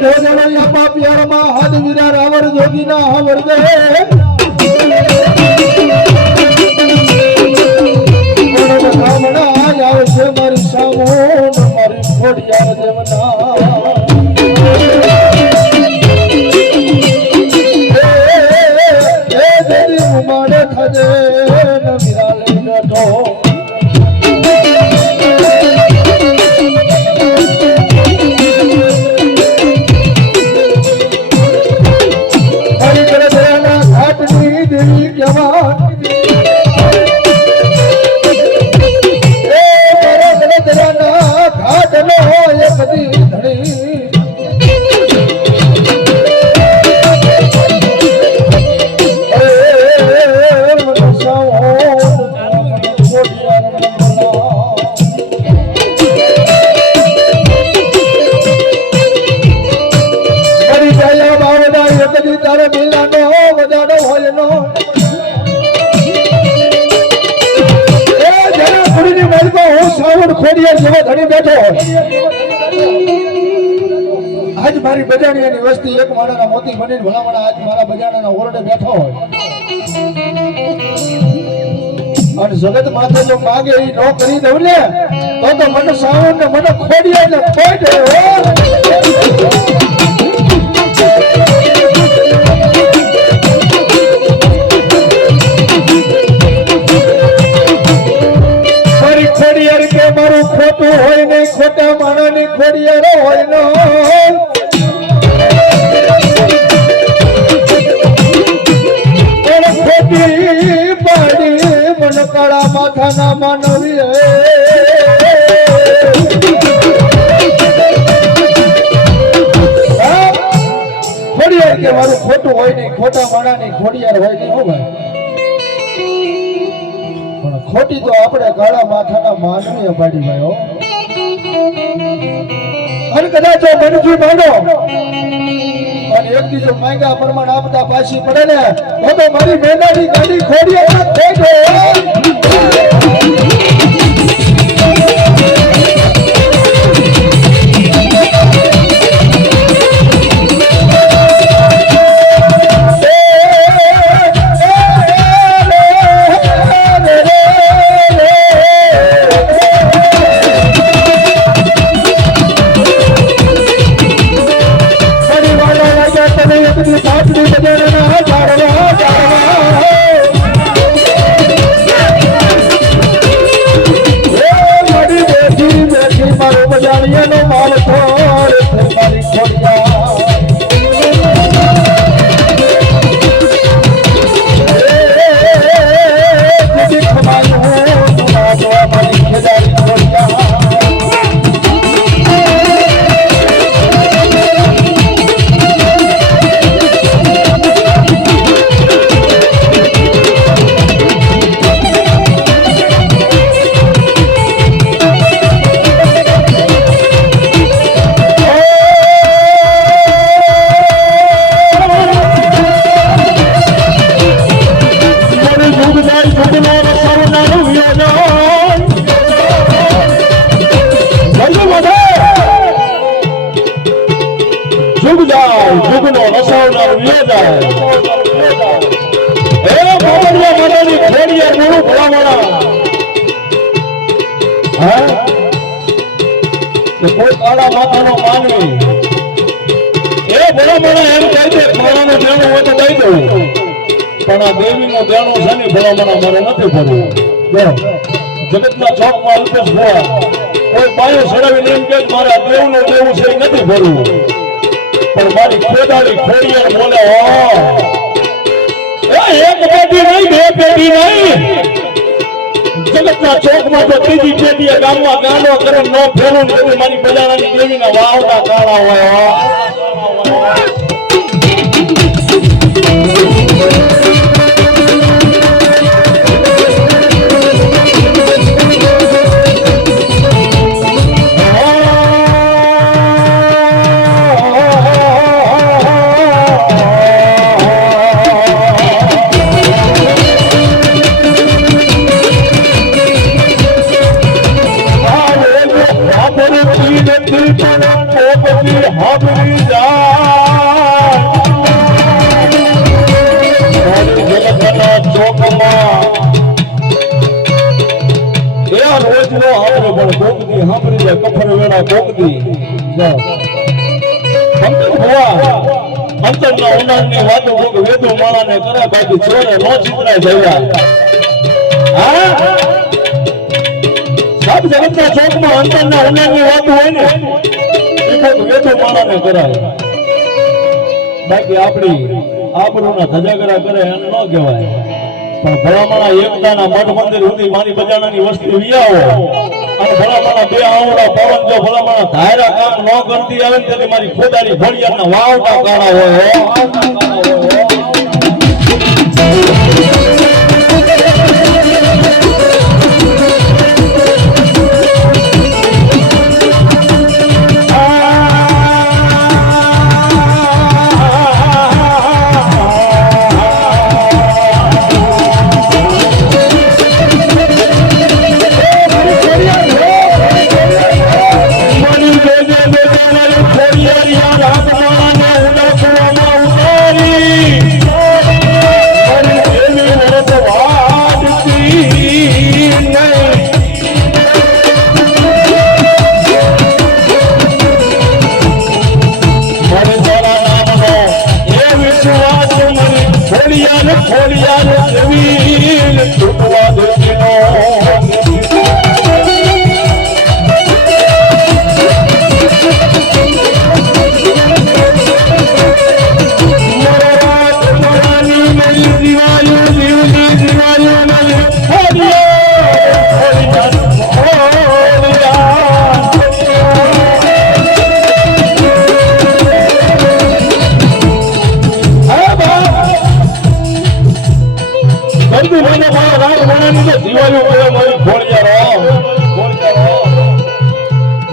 ઢોજણિયા પાપિયાળમાં હાથ વિરા રાવર જોગીના હવર દે આવશે મારી સામો મારી ખોડિયાર દેવના ઉમાડે થજે નવીરા લઈ બેઠો ઘાટની દેવી કેવા ઘાટનો એક દી ધણી તારે મિલાનો વધારો હોય નો એ જરા કુડીની મેલમાં હું શ્રાવણ ખોડિયાર જેવો ધણી બેઠો આજ મારી બજાણિયાની વસ્તી એક માણાના મોતી બનીને ભલામણા આજ મારા બજાણાના ઓરડે બેઠો હોય અને જગત માથે જો માગે એ નો કરી દઉં ને તો મને શ્રાવણ ને મને ખોડિયાર ને કોઈ દે ખોડિયાર કે મારું ખોટું હોય ને ખોટા માણાની ખોડિયાર હોય નો ખોટી પાડી મન કાળા માથાના માનવી ખોડિયાર કે મારું ખોટું હોય ને ખોટા માણાની ખોડિયાર હોય ને હો ભાઈ ખોટી તો આપણે કાળા માથાના માનવીય પાડી ભાઈ અને કદાચ મનજી માંડો અને એક દીજો માંગા પ્રમાણ આપતા પાછી પડે ને તો મારી મેંદાની ગાડી ખોડિયાર થઈ ગયો કોઈ કાળા માથાનો માનવી એ ભલામણા એમ કહે છે ભલાનું દેણું હોય તો દઈ દઉં પણ આ દેવીનું દેણું છે ને ભલામણા મારે નથી ભરવું જગતના ચોકમાં અલ્પેશ ભુવા કોઈ બાયો સડાવીને એમ કે મારે આ દેવનું દેવું છે એ નથી ભરવું પણ મારી ખેદાળી ખોડિયાર બોલે એક પેટી નહીં બે પેટી નહીં જગતના ચોકમાં તો ત્રીજી પેટીએ ગામમાં ગાંડો કરે નો ફેરું ને મારી બજારાની દેવીના વાવના કાળા હોય હાબરી જા ઈ સાંભળી જાય કફર વેળા કોકદી જાઓ પંકજ ભુવા અંતરના ઉનાળની વાતો કોક વેદો માળાને કરે બાકી ચોરે નો ચિતરાય જવા હા સબ જગતના ચોકમાં અંતરના ઉનાળની વાતો હોય ને એ કોક વેદો માળાને કરાય બાકી આપણી આબરૂના ધજાગરા કરે એને ન કહેવાય પણ ભલામણા એકતાના મઠ મંદિર સુધી મારી બજાણાની વસ્તી વિયાવો અને ભલામણા બે આવડા પવન જો ભલામણા ધાયરા કામ ન કરતી આવે ને તેથી મારી ખોદારી ભળિયાના વાવટા કાણા હોય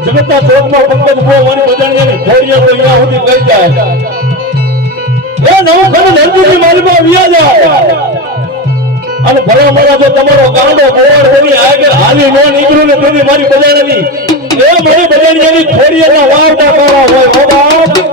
જગતના ચોકમાં પંકજ ભો મારી બજાણિયાની ખોડિયા તો અહીંયા સુધી લઈ જાય એ નવું ખરું નરજીની માલમાં વિયા જાય અને ભલા મારા જો તમારો ગાંડો બોર કોઈ આગળ હાલી નો નીકળ્યું ને તેથી મારી બજાણિયાની એ મારી બજાણિયાની ખોડિયાના વાવટા કાળા હોય હો બાપ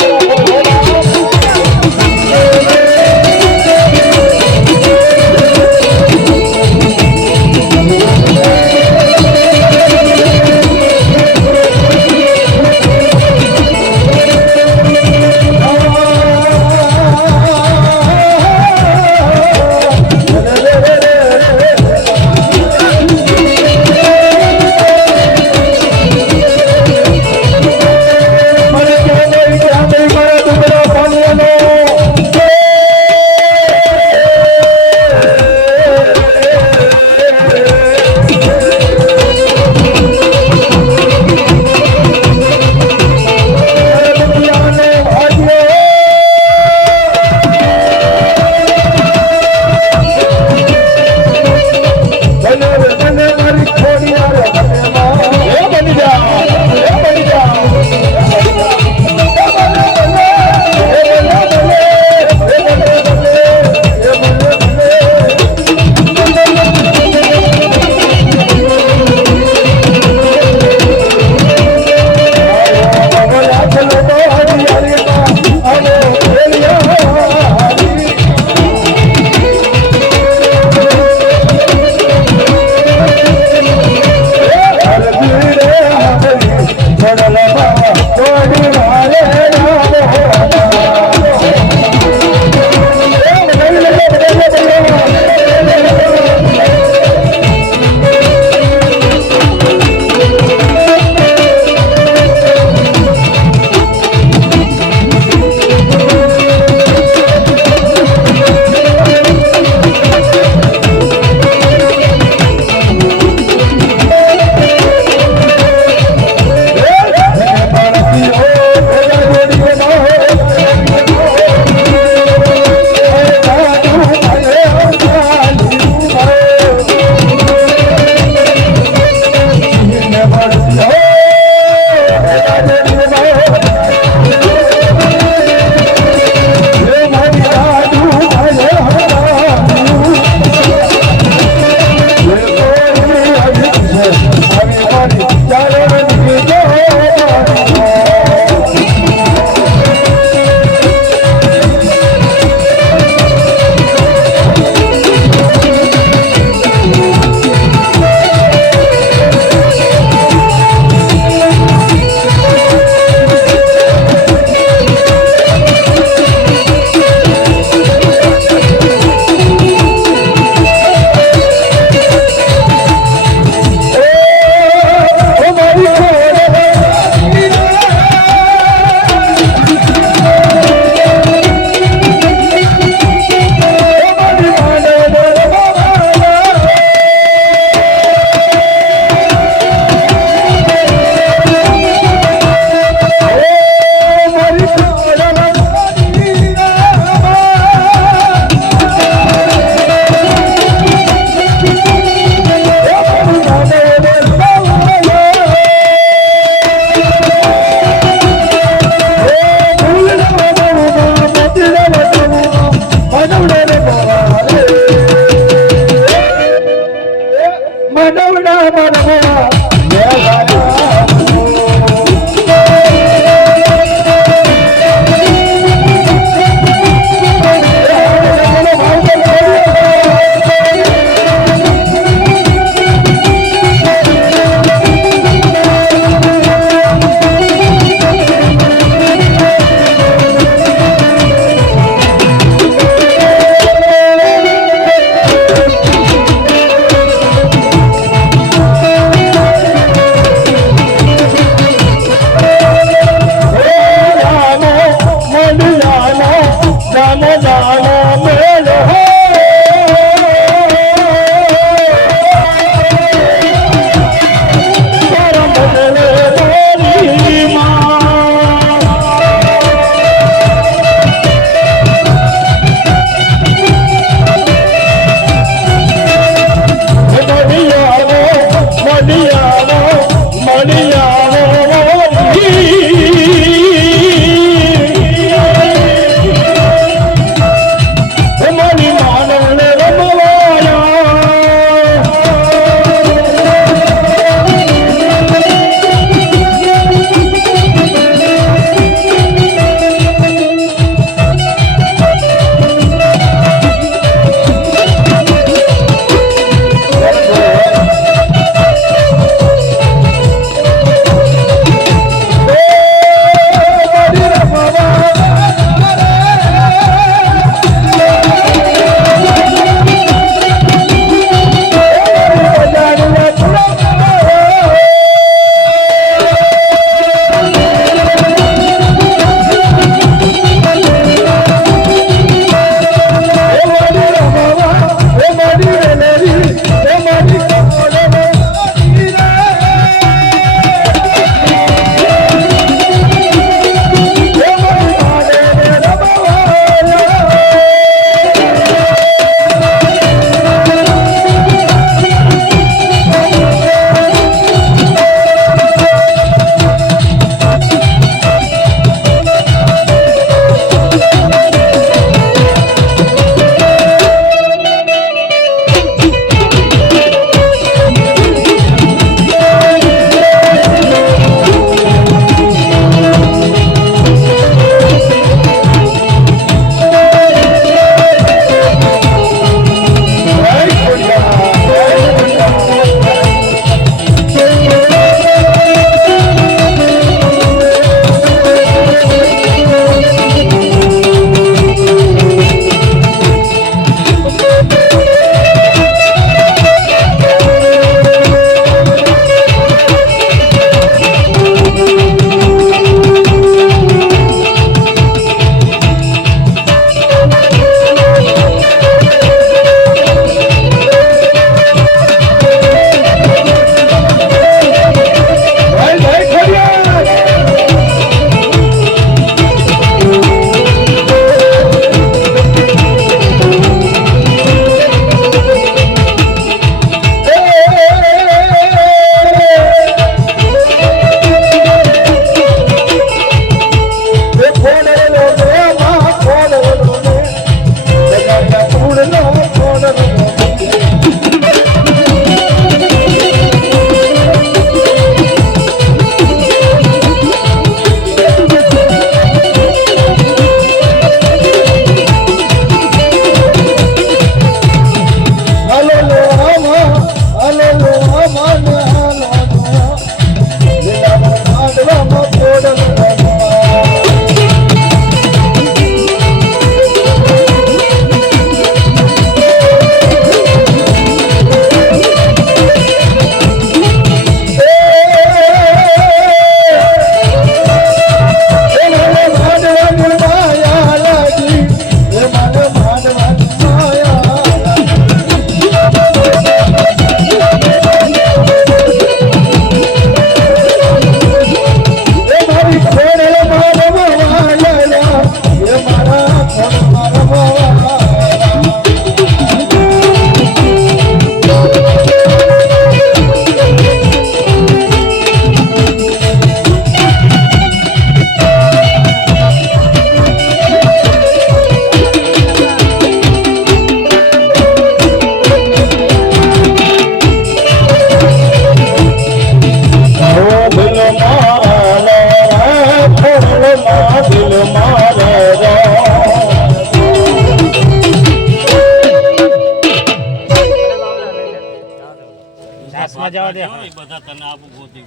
લેવા દે બધા તને આપું ગોતી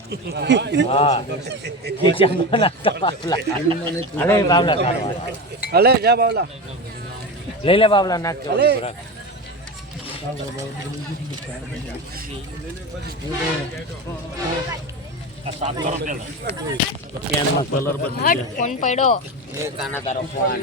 હા અલે બાવલા કાઢવા હલે જા બાવલા લઈ લે બાવલા નાખ સાફ કરો પેલા પેનમાં કલર બદલી જાય ફોન પડ્યો એ કાના તારો ફોન